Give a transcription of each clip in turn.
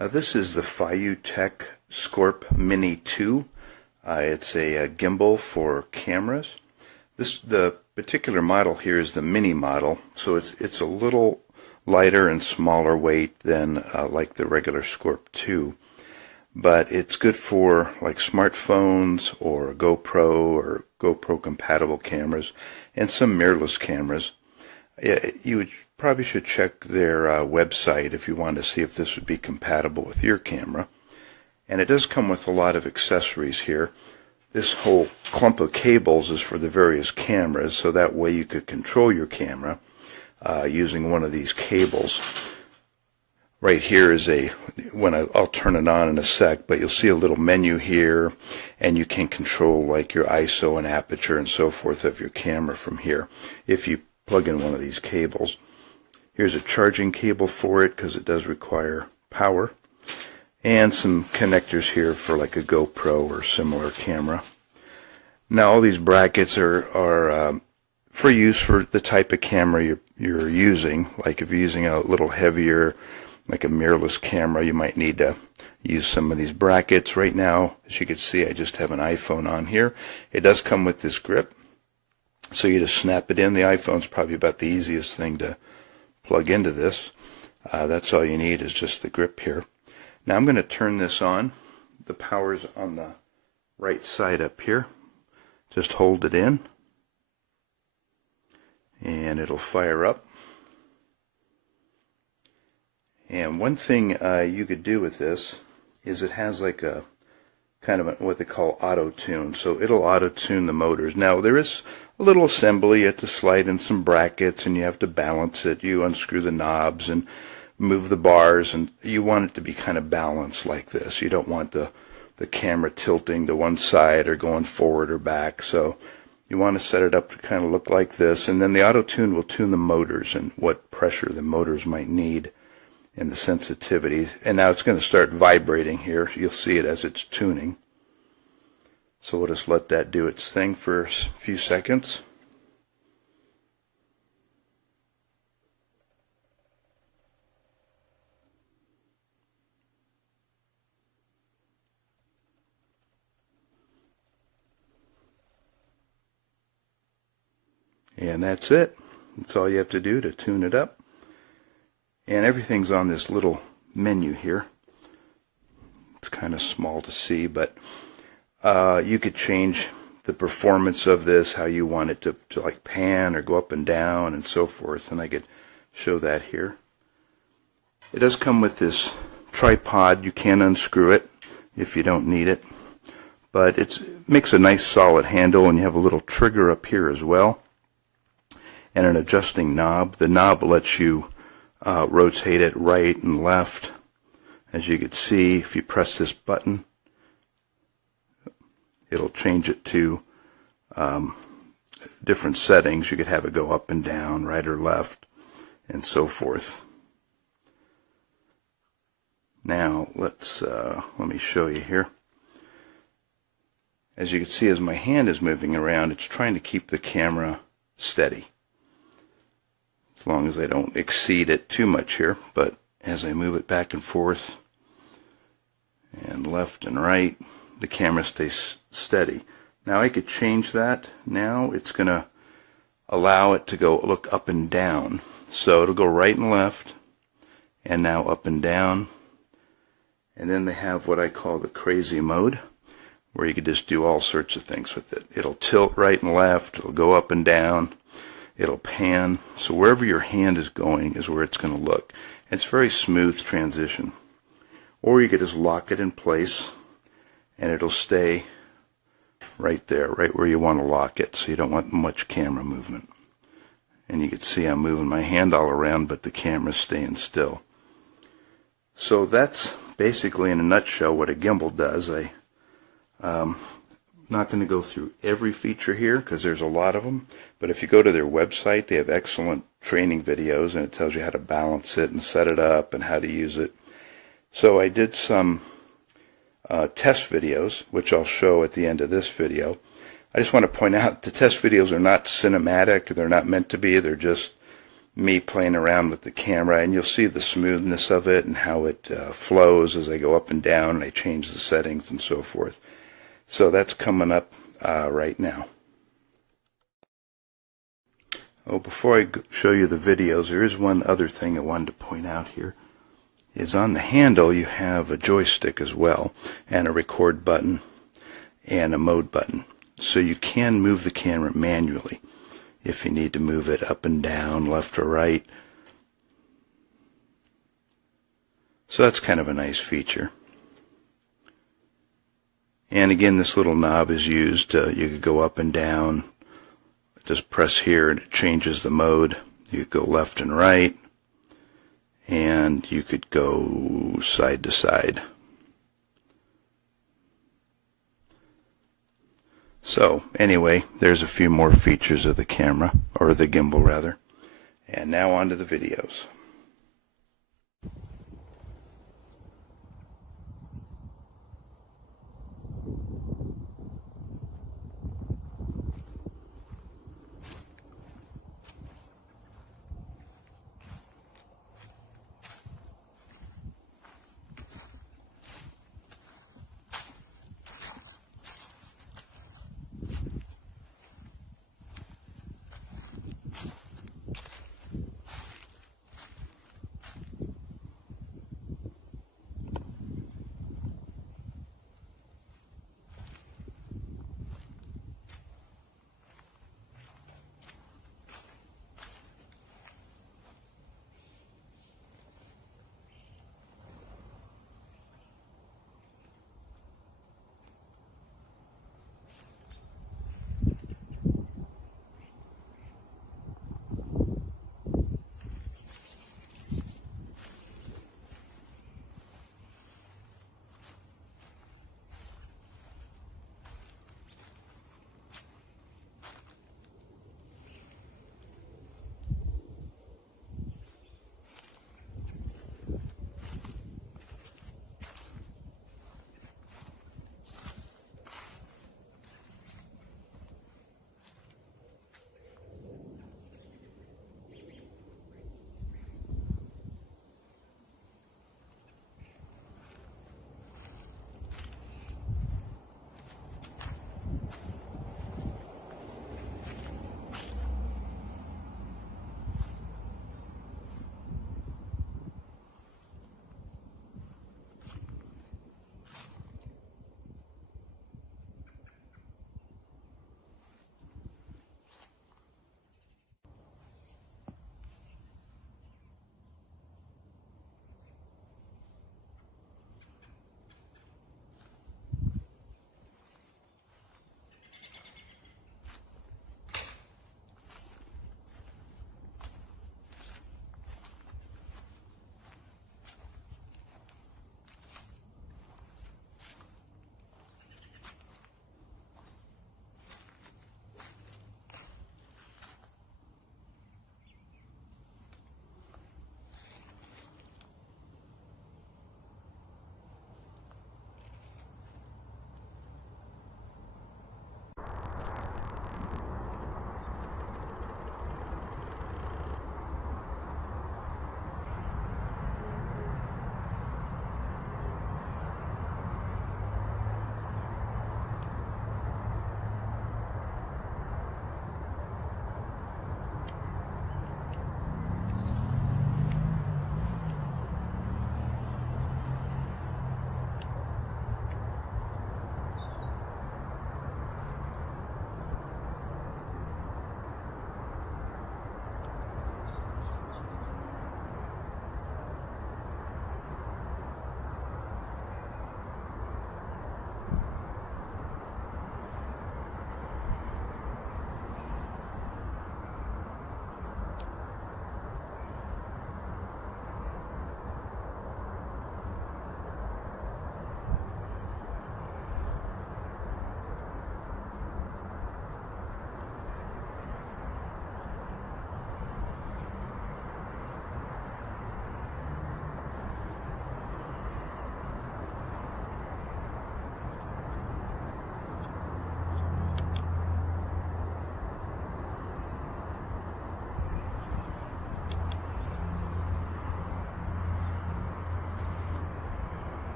This is the FeiyuTech SCORP Mini 2. It's a gimbal for cameras. The particular model here is the mini model, so it's a little lighter and smaller weight than like the regular SCORP 2. But it's good for like smartphones or GoPro compatible cameras and some mirrorless cameras. You probably should check their website if you want to see if this would be compatible with your camera. And it does come with a lot of accessories here. This whole clump of cables is for the various cameras, so that way you could control your camera using one of these cables. Right here is I'll turn it on in a sec, but you'll see a little menu here, and you can control like your ISO and aperture and so forth of your camera from here if you plug in one of these cables. Here's a charging cable for it because it does require power, and some connectors here for like a GoPro or similar camera. Now all these brackets are for use for the type of camera you're using. Like if you're using a little heavier, like a mirrorless camera, you might need to use some of these brackets. Right now, as you can see, I just have an iPhone on here. It does come with this grip, so you just snap it in. The iPhone's probably about the easiest thing to plug into this. That's all you need is just the grip here. Now I'm going to turn this on. The power's on the right side up here. Just hold it in and it'll fire up. And one thing you could do with this is it has like a kind of what they call auto tune, so it'll auto tune the motors. Now there is a little assembly. You have to slide in some brackets and you have to balance it. You unscrew the knobs and move the bars, and you want it to be kind of balanced like this. You don't want the camera tilting to one side or going forward or back, so you want to set it up to kind of look like this, and then the auto tune will tune the motors and what pressure the motors might need and the sensitivity. And now it's going to start vibrating here. You'll see it as it's tuning. So we'll just let that do its thing for a few seconds. And that's it. That's all you have to do to tune it up. And everything's on this little menu here. It's kind of small to see, but you could change the performance of this, how you want it to like pan or go up and down and so forth, and I could show that here. It does come with this tripod. You can unscrew it if you don't need it, but it makes a nice solid handle, and you have a little trigger up here as well and an adjusting knob. The knob lets you rotate it right and left. As you can see, if you press this button, it'll change it to different settings. You could have it go up and down, right or left, and so forth. Now let me show you here. As you can see, as my hand is moving around, it's trying to keep the camera steady, as long as I don't exceed it too much here. But as I move it back and forth and left and right, the camera stays steady. Now I could change that. Now it's going to allow it to look up and down. So it'll go right and left, and now up and down. And then they have what I call the crazy mode, where you could just do all sorts of things with it. It'll tilt right and left, it'll go up and down, it'll pan. So wherever your hand is going is where it's going to look. It's a very smooth transition. Or you could just lock it in place and it'll stay right there, right where you want to lock it, so you don't want much camera movement. And you can see I'm moving my hand all around, but the camera's staying still. So that's basically in a nutshell what a gimbal does. I'm not going to go through every feature here because there's a lot of them, but if you go to their website, they have excellent training videos, and it tells you how to balance it and set it up and how to use it. So I did some test videos, which I'll show at the end of this video. I just want to point out the test videos are not cinematic. They're not meant to be. They're just me playing around with the camera, and you'll see the smoothness of it and how it flows as I go up and down and I change the settings and so forth. So that's coming up right now. Oh, before I show you the videos, there is one other thing I wanted to point out here. Is on the handle you have a joystick as well, and a record button and a mode button. So you can move the camera manually if you need to move it up and down, left or right. So that's kind of a nice feature. And again, this little knob is used. You could go up and down. Just press here and it changes the mode. You could go left and right, and you could go side to side. So anyway, there's a few more features of the camera, or the gimbal rather. And now on to the videos.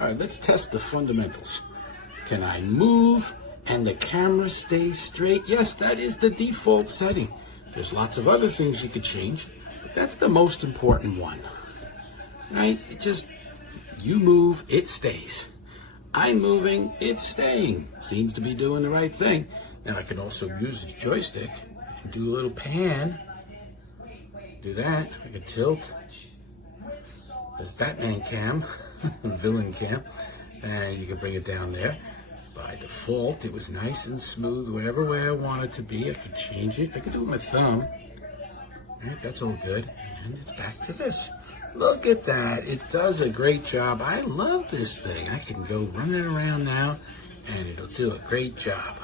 All right, let's test the fundamentals. Can I move and the camera stays straight? Yes, that is the default setting. There's lots of other things you could change, but that's the most important one. Right? It just, you move, it stays. I'm moving, it's staying. Seems to be doing the right thing. Now I can also use the joystick and do a little pan. Do that. I can tilt. There's Batman cam, villain cam. And you can bring it down there. By default, it was nice and smooth, whatever way I want it to be. I could change it. I could do it with my thumb. All right, that's all good. And it's back to this. Look at that. It does a great job. I love this thing. I can go running around now, and it'll do a great job.